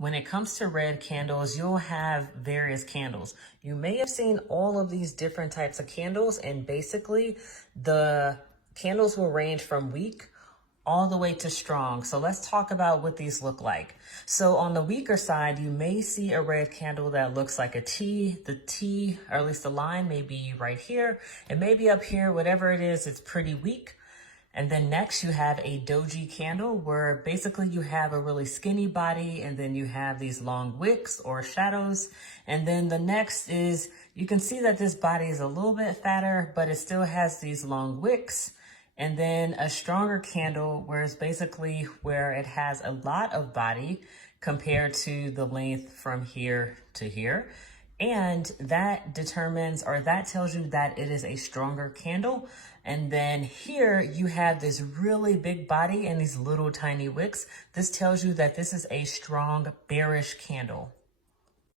When it comes to red candles, you'll have various candles. You may have seen all of these different types of candles, and basically the candles will range from weak all the way to strong. So let's talk about what these look like. So on the weaker side, you may see a red candle that looks like a T. The T, or at least the line, may be right here. It may be up here, whatever it is, it's pretty weak. And then next you have a Doji candle where basically you have a really skinny body and then you have these long wicks or shadows. And then the next is, you can see that this body is a little bit fatter, but it still has these long wicks. And then a stronger candle where it's basically where it has a lot of body compared to the length from here to here. And that determines, or that tells you that it is a stronger candle. And then here you have this really big body and these little tiny wicks. This tells you that this is a strong bearish candle.